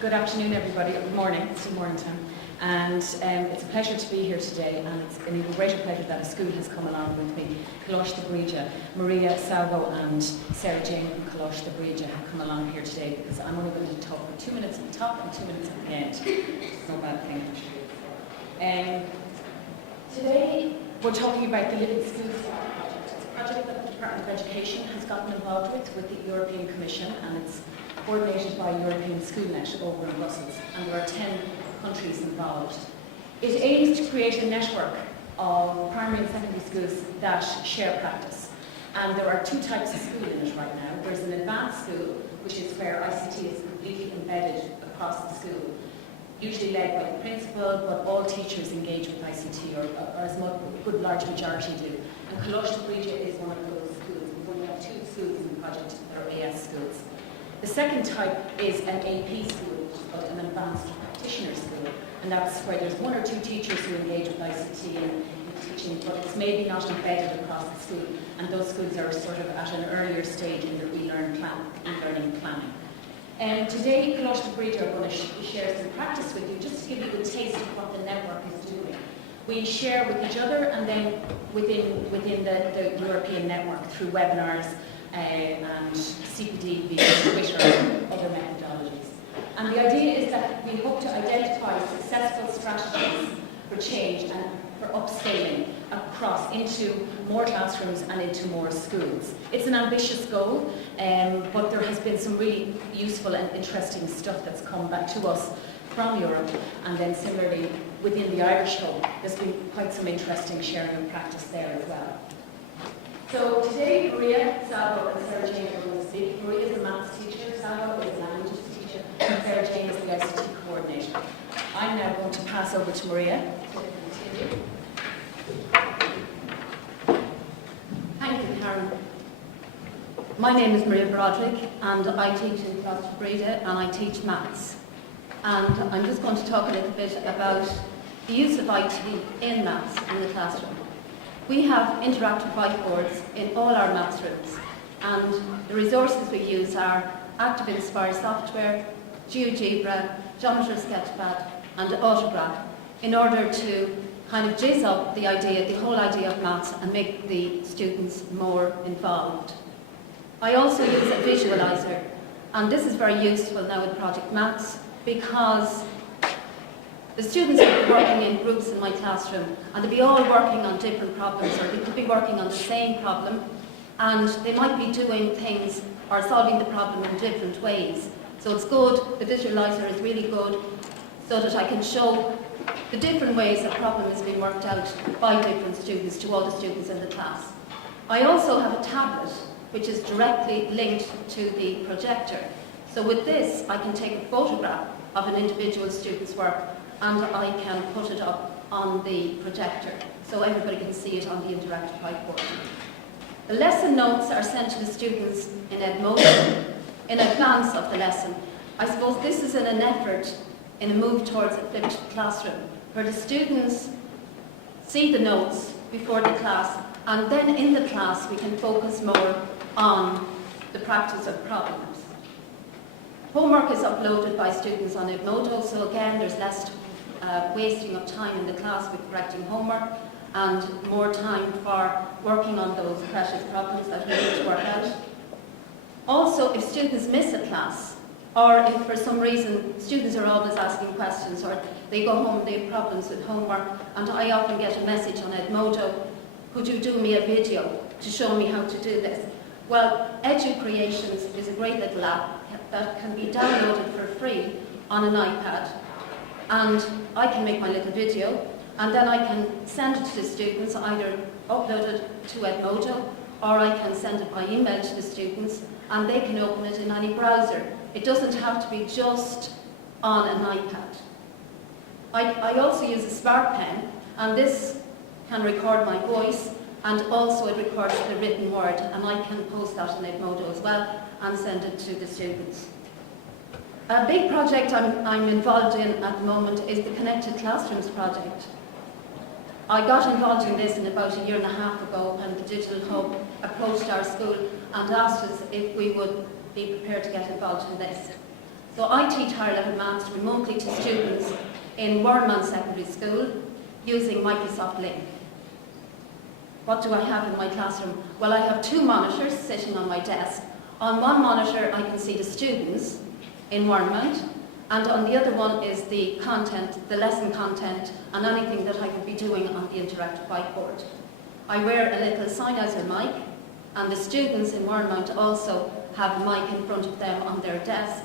Good afternoon, everybody. Good morning. It's still morning time. And it's a pleasure to be here today, and it's an even greater pleasure that a school has come along with me. Coláiste Bríde, Maria Salvo and Sarah Jane from Coláiste Bríde have come along here today because I'm only going to talk for 2 minutes at the top and 2 minutes at the end. It's no bad thing. Today we're talking about the Living School Start project. It's a project that the Department of Education has gotten involved with the European Commission, and it's coordinated by European SchoolNet over in Brussels, and there are 10 countries involved. It aims to create a network of primary and secondary schools that share practice. And there are two types of school in it right now. There's an advanced school, which is where ICT is completely embedded across the school, usually led by the principal, but all teachers engage with ICT, or as much, a good large majority do. And Coláiste Bríde is one of those schools. We only have 2 schools in the project that are AS schools. The second type is an AP school, which is called an advanced practitioner school, and that's where there's 1 or 2 teachers who engage with ICT in teaching, but it's maybe not embedded across the school, and those schools are sort of at an earlier stage in their e-learning planning. Today, Coláiste Bríde are going to share some practice with you, just to give you a taste of what the network is doing. We share with each other, and then within the European network through webinars, and CPD via Twitter and other methodologies. And the idea is that we hope to identify successful strategies for change and for upscaling across into more classrooms and into more schools. It's an ambitious goal, but there has been some really useful and interesting stuff that's come back to us from Europe, and then similarly within the Irish Hub, there's been quite some interesting sharing of practice there as well. So today, Maria, Salvo, and Sarah Jane are going to speak. Maria is a maths teacher, Salvo is a languages teacher, and Sarah Jane is the ICT coordinator. I'm now going to pass over to Maria to continue. Thank you, Karen. My name is Maria Broderick, and I teach in Coláiste Bríde, and I teach maths. And I'm just going to talk a little bit about the use of IT in maths in the classroom. We have interactive whiteboards in all our maths rooms, and the resources we use are Active Inspire software, GeoGebra, Geometry Sketchpad, and Autograph, in order to kind of jizz up the whole idea of maths, and make the students more involved. I also use a visualizer, and this is very useful now with Project Maths, because the students will be working in groups in my classroom, and they'll be all working on different problems, or they could be working on the same problem, and they might be doing things or solving the problem in different ways. So it's good, the visualizer is really good, so that I can show the different ways a problem is being worked out by different students to all the students in the class. I also have a tablet, which is directly linked to the projector. So with this, I can take a photograph of an individual student's work, and I can put it up on the projector so everybody can see it on the interactive whiteboard. The lesson notes are sent to the students in Edmodo in advance of the lesson. I suppose this is in an effort in a move towards a flipped classroom, where the students see the notes before the class, and then in the class we can focus more on the practice of problems. Homework is uploaded by students on Edmodo, so again there's less wasting of time in the class with correcting homework, and more time for working on those precious problems that we need to work out. Also, if students miss a class, or if for some reason students are always asking questions, or they go home and they have problems with homework, and I often get a message on Edmodo, could you do me a video to show me how to do this? Well, Edu Creations is a great little app that can be downloaded for free on an iPad. And I can make my little video, and then I can send it to the students, either upload it to Edmodo, or I can send it by email to the students, and they can open it in any browser. It doesn't have to be just on an iPad. I also use a Smart Pen, and this can record my voice, and also it records the written word, and I can post that on Edmodo as well, and send it to the students. A big project I'm involved in at the moment is the Connected Classrooms project. I got involved in this about 1.5 years ago, when the Digital Hub approached our school and asked us if we would be prepared to get involved in this. So I teach higher level maths remotely to students in Warman Secondary School using Microsoft Link. What do I have in my classroom? Well, I have two monitors sitting on my desk. On one monitor I can see the students in Warman, and on the other one is the content, the lesson content, and anything that I could be doing on the interactive whiteboard. I wear a little Sennheiser mic, and the students in Warmount also have a mic in front of them on their desk.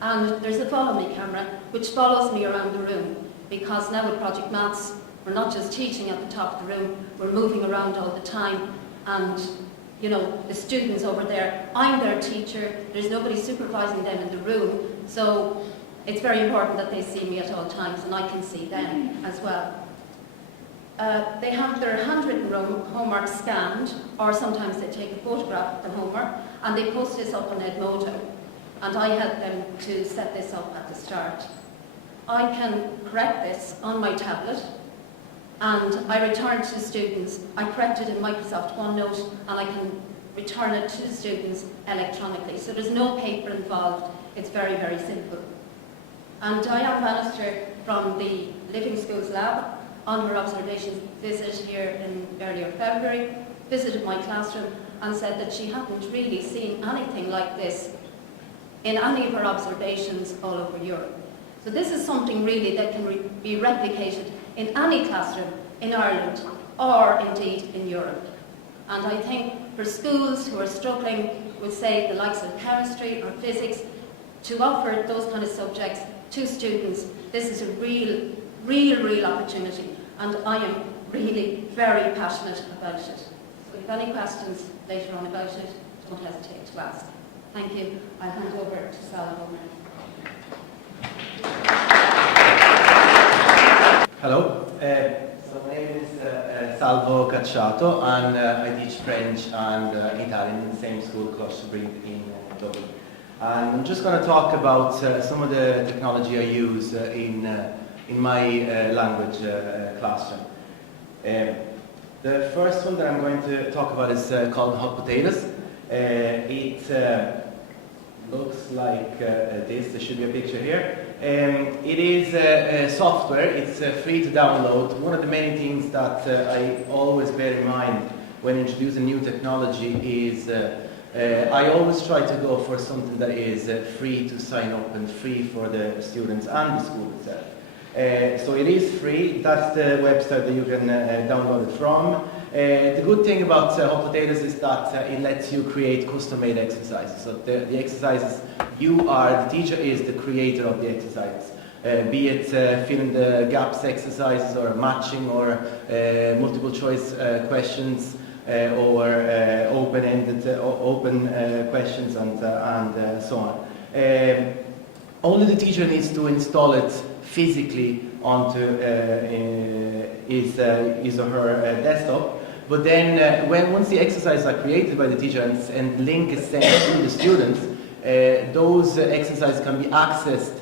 And there's a follow me camera which follows me around the room, because now with Project Maths, we're not just teaching at the top of the room, we're moving around all the time. And you know, the students over there, I'm their teacher, there's nobody supervising them in the room, so it's very important that they see me at all times and I can see them as well. They have their handwritten homework scanned, or sometimes they take a photograph of the homework and they post this up on Edmodo, and I help them to set this up at the start. I can correct this on my tablet, and I return it to the students. I correct it in Microsoft OneNote, and I can return it to the students electronically. So there's no paper involved. It's very, very simple. And Diane Bannister from the Living Schools Lab, on her observation visit here in earlier February, visited my classroom and said that she hadn't really seen anything like this in any of her observations all over Europe. So this is something really that can be replicated in any classroom in Ireland or indeed in Europe. And I think for schools who are struggling with, say, the likes of chemistry or physics, to offer those kind of subjects to students, this is a real opportunity, and I am really very passionate about it. So if you have any questions later on about it, don't hesitate to ask. Thank you. I'll hand over to Salvo. Hello, so my name is Salvo Cacciato, and I teach French and Italian in the same school, Cloisterbreed in Dublin. And I'm just going to talk about some of the technology I use in my language classroom. The first one that I'm going to talk about is called Hot Potatoes. It looks like this. There should be a picture here. It is a software. It's free to download. One of the many things that I always bear in mind when introducing new technology is I always try to go for something that is free to sign up and free for the students and the school itself. So it is free. That's the website that you can download it from. The good thing about Hot Potatoes is that it lets you create custom-made exercises. So the exercises, the teacher is the creator of the exercises. Be it fill in the gaps exercises, or matching, or multiple choice questions, or open-ended questions, and so on. Only the teacher needs to install it physically onto his or her desktop. But then once the exercises are created by the teacher and the link is sent to the students, those exercises can be accessed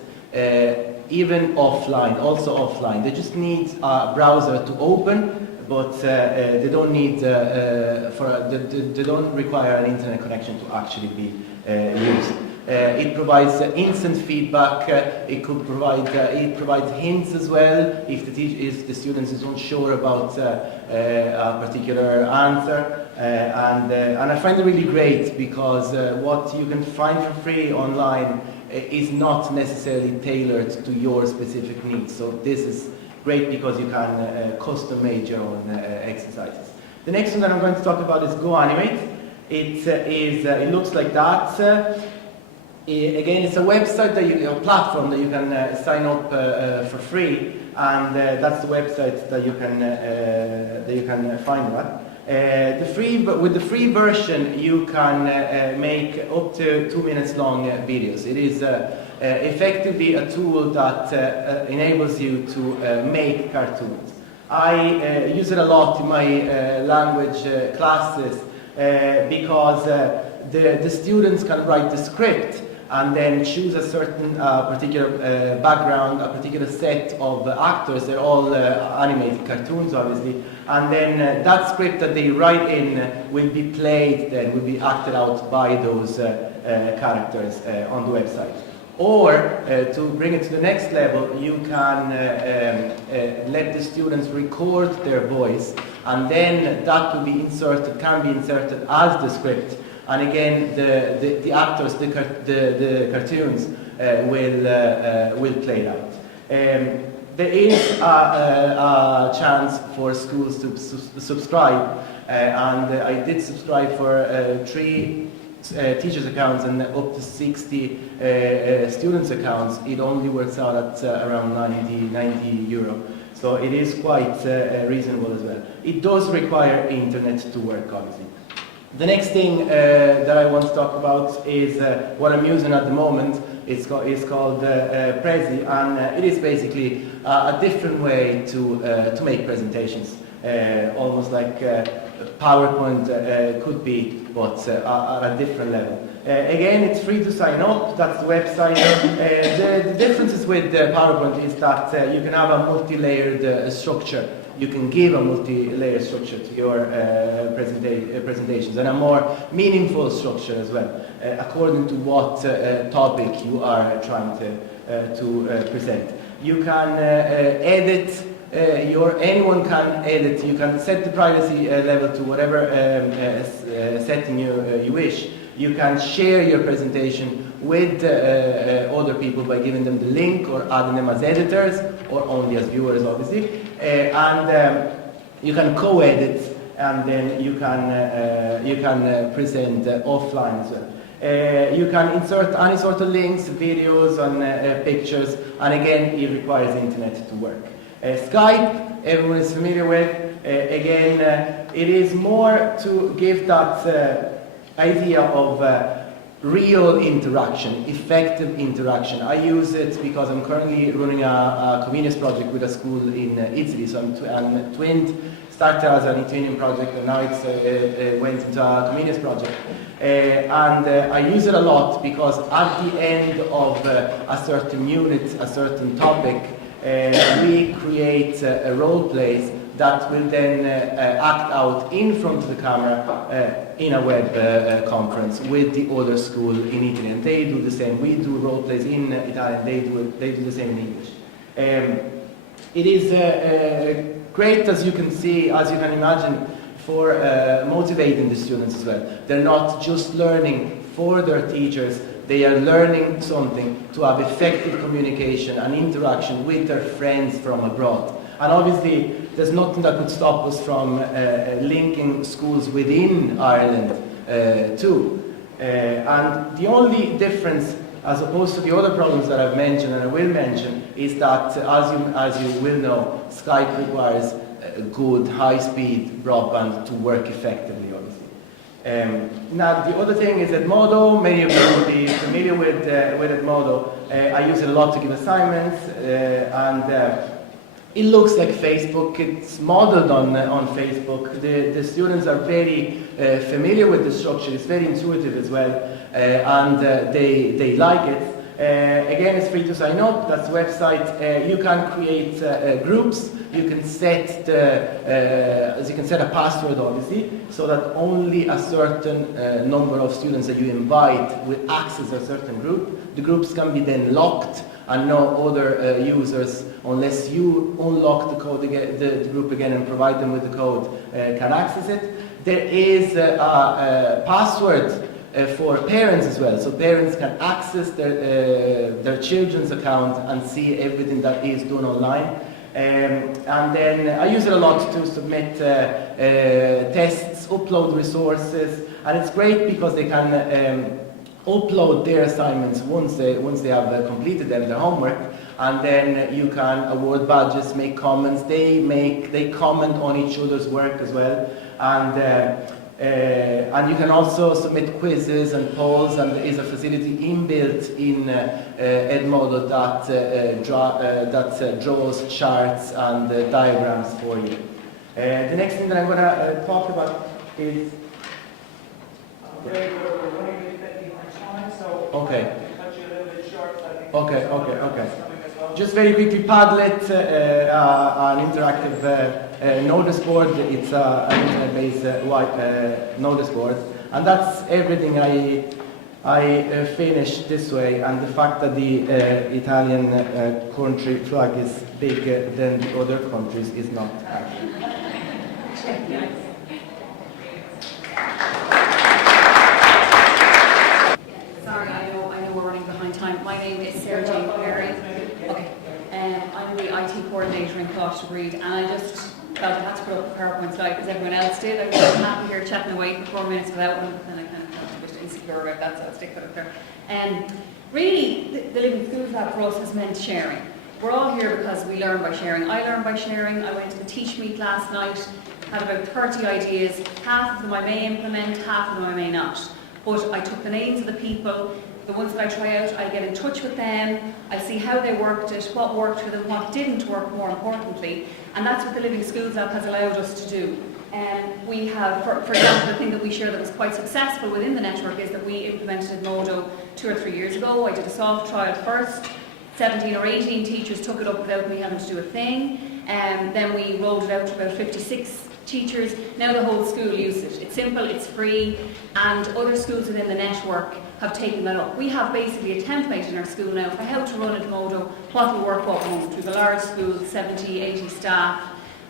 even offline, also offline. They just need a browser to open, but they don't need they don't require an internet connection to actually be used. It provides instant feedback. It provides hints as well if the student is unsure about a particular answer, and I find it really great because what you can find for free online is not necessarily tailored to your specific needs. So this is great because you can custom make your own exercises. The next one that I'm going to talk about is GoAnimate. It looks like that. Again, it's a website a platform that you can sign up for free, and that's the website that you can find that. With the free version, you can make up to 2 minutes long videos. It is effectively a tool that enables you to make cartoons. I use it a lot in my language classes because the students can write the script and then choose a certain particular background, a particular set of actors. They're all animated cartoons, obviously. And then that script that they write in will be played, then will be acted out by those characters on the website. Or to bring it to the next level, you can let the students record their voice, and then that will be inserted, can be inserted as the script. And again, the actors, the cartoons will play it out. There is a chance for schools to subscribe, and I did subscribe for 3 teachers' accounts and up to 60 students' accounts. It only works out at around 90 euro. So it is quite reasonable as well. It does require internet to work, obviously. The next thing that I want to talk about is what I'm using at the moment. It's called CESI, and it is basically a different way to make presentations, almost like PowerPoint could be, but at a different level. Again, it's free to sign up. That's the website. The differences with PowerPoint is that you can have a multi-layered structure. You can give a multi-layer structure to your presentations, and a more meaningful structure as well, according to what topic you are trying to present. You can edit anyone can edit. You can set the privacy level to whatever setting you wish. You can share your presentation with other people by giving them the link or adding them as editors, or only as viewers, obviously. And you can co-edit, and then you can present offline as well. You can insert any sort of links, videos, and pictures, and again, it requires internet to work. Skype, everyone is familiar with. Again, it is more to give that idea of real interaction, effective interaction. I use it because I'm currently running a comenius project with a school in Italy. So I'm twinned, started as a Lithuanian project, and now it's went into a comenius project. And I use it a lot because at the end of a certain unit, a certain topic, we create role plays that will then act out in front of the camera in a web conference with the other school in Italy, and they do the same. We do role plays in Italian, they do the same in English. It is great, as you can see, as you can imagine, for motivating the students as well. They're not just learning for their teachers, they are learning something to have effective communication and interaction with their friends from abroad. And obviously, there's nothing that could stop us from linking schools within Ireland too. And the only difference, as opposed to the other problems that I've mentioned and I will mention, is that, as you will know, Skype requires good high-speed broadband to work effectively, obviously. Now, the other thing is Edmodo. Many of you will be familiar with Edmodo. I use it a lot to give assignments, and it looks like Facebook. It's modeled on Facebook. The students are very familiar with the structure. It's very intuitive as well, and they like it. Again, it's free to sign up. That's the website. You can create groups. You can set a password, obviously, so that only a certain number of students that you invite will access a certain group. The groups can be then locked, and no other users, unless you unlock the code again, the group again, and provide them with the code, can access it. There is a password for parents as well, so parents can access their children's account and see everything that is done online. And then I use it a lot to submit tests, upload resources, and it's great because they can upload their assignments once they have completed them, their homework, and then you can award badges, make comments. They comment on each other's work as well, and you can also submit quizzes and polls, and there is a facility inbuilt in Edmodo that draws charts and diagrams for you. The next thing that I'm going to talk about is... Okay. Okay. Just very quickly, Padlet, an interactive notice board. It's an internet-based notice board, and that's everything I finished this way, and the fact that the Italian country flag is bigger than the other countries is not accurate. Sorry, I know we're running behind time. My name is Sarah Jane Perry. Okay. I'm the IT coordinator in Closh Breed, and I just felt I had to put up the PowerPoint slide because everyone else did. I was really happy here chatting away for 4 minutes without one, but then I kind of felt a bit insecure about that, so I'll stick with it there. Really, the Living Schools Lab for us has meant sharing. We're all here because we learn by sharing. I learn by sharing. I went to the Teach Meet last night, had about 30 ideas. Half of them I may implement, half of them I may not. But I took the names of the people. The ones that I try out, I get in touch with them, I see how they worked it, what worked for them, what didn't work more importantly, and that's what the Living Schools Lab has allowed us to do. We have, for example, the thing that we share that was quite successful within the network is that we implemented Modo 2 or 3 years ago. I did a soft trial first, 17 or 18 teachers took it up without me having to do a thing, then we rolled it out to about 56 teachers. Now the whole school uses it. It's simple, it's free, and other schools within the network have taken that up. We have basically a template in our school now for how to run it Modo, what will work, what won't. We've a large school, 70, 80 staff,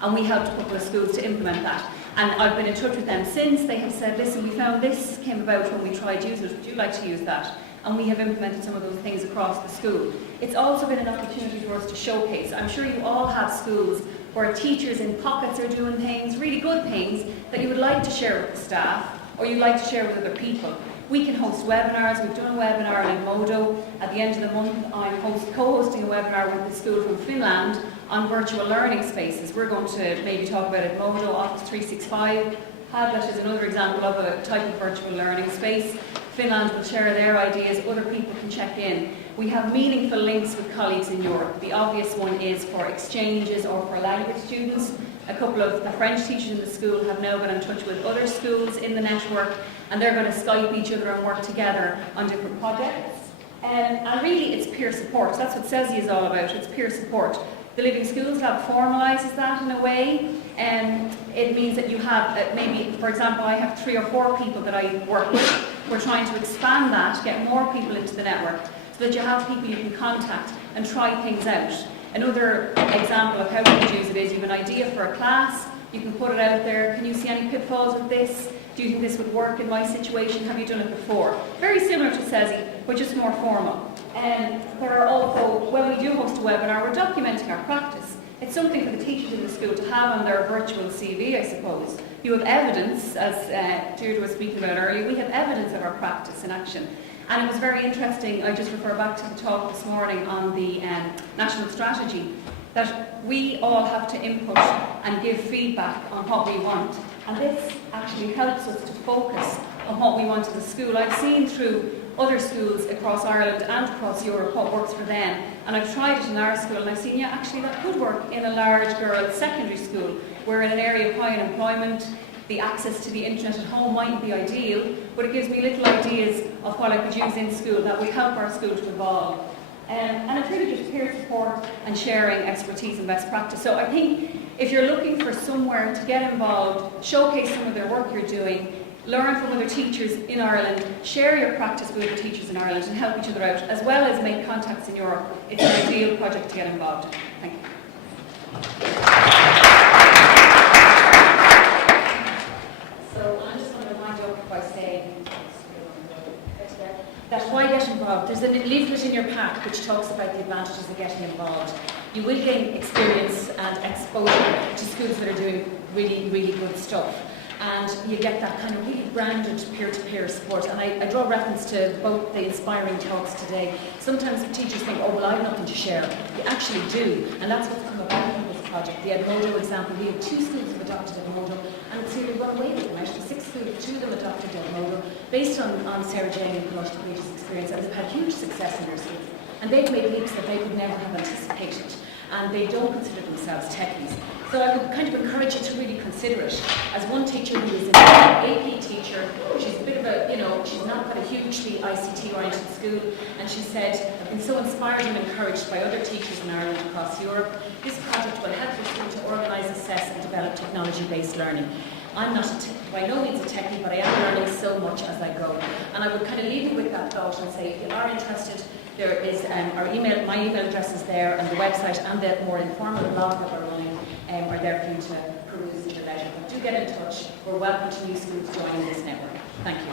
and we helped a couple of schools to implement that. And I've been in touch with them since. They have said, listen, we found this came about when we tried using it. Would you like to use that? And we have implemented some of those things across the school. It's also been an opportunity for us to showcase. I'm sure you all have schools where teachers in pockets are doing things, really good things, that you would like to share with the staff, or you'd like to share with other people. We can host webinars. We've done a webinar in Modo. At the end of the month, I'm co-hosting a webinar with the school from Finland on virtual learning spaces. We're going to maybe talk about it Modo, Office 365. Padlet is another example of a type of virtual learning space. Finland will share their ideas. Other people can check in. We have meaningful links with colleagues in Europe. The obvious one is for exchanges or for language students. A couple of the French teachers in the school have now been in touch with other schools in the network, and they're going to Skype each other and work together on different projects. And really it's peer support. That's what CESI is all about. It's peer support. The Living Schools Lab formalises that in a way. It means that you have, maybe, for example, I have 3 or 4 people that I work with. We're trying to expand that, get more people into the network, so that you have people you can contact and try things out. Another example of how you could use it is you have an idea for a class, you can put it out there. Can you see any pitfalls with this? Do you think this would work in my situation? Have you done it before? Very similar to CESI, but just more formal. There are also, when we do host a webinar, we're documenting our practice. It's something for the teachers in the school to have on their virtual CV, I suppose. You have evidence, as Deirdre was speaking about earlier, we have evidence of our practice in action. And it was very interesting, I just refer back to the talk this morning on the national strategy, that we all have to input and give feedback on what we want. And this actually helps us to focus on what we want as a school. I've seen through other schools across Ireland and across Europe what works for them. And I've tried it in our school and I've seen, yeah, actually that could work in a large girls' secondary school. We're in an area of high unemployment. The access to the internet at home mightn't be ideal, but it gives me little ideas of what I could use in school that would help our school to evolve. And it's really just peer support and sharing expertise and best practice. So I think if you're looking for somewhere to get involved, showcase some of their work you're doing, learn from other teachers in Ireland, share your practice with other teachers in Ireland and help each other out, as well as make contacts in Europe, it's an ideal project to get involved in. Thank you. So I'm just going to wind up by saying that why get involved? There's a leaflet in your pack which talks about the advantages of getting involved. You will gain experience and exposure to schools that are doing really, really good stuff. And you get that kind of really branded peer-to-peer support. And I draw reference to both the inspiring talks today. Sometimes teachers think, oh, well, I have nothing to share. You actually do. And that's what's come about from this project. The Edmodo example, we have 2 schools have adopted Edmodo, and it's really run away with them. Out of the 6 schools, 2 of them adopted Edmodo, based on Sarah Jane and Closh Breed's experience, and they've had huge success in their schools. And they've made leaps that they would never have anticipated. And they don't consider themselves techies. So I would kind of encourage you to really consider it. As one teacher who is an AP teacher, she's a bit of a, she's not got a hugely ICT-oriented school, and she said, I've been so inspired and encouraged by other teachers in Ireland across Europe. This project will help your school to organise, assess and develop technology-based learning. I'm not by no means a techie, but I am learning so much as I go. And I would kind of leave you with that thought and say, if you are interested, there is my email address is there, and the website and the more informal blog that we're running are there for you to peruse at your leisure. But do get in touch. We're welcome to new schools joining this network. Thank you.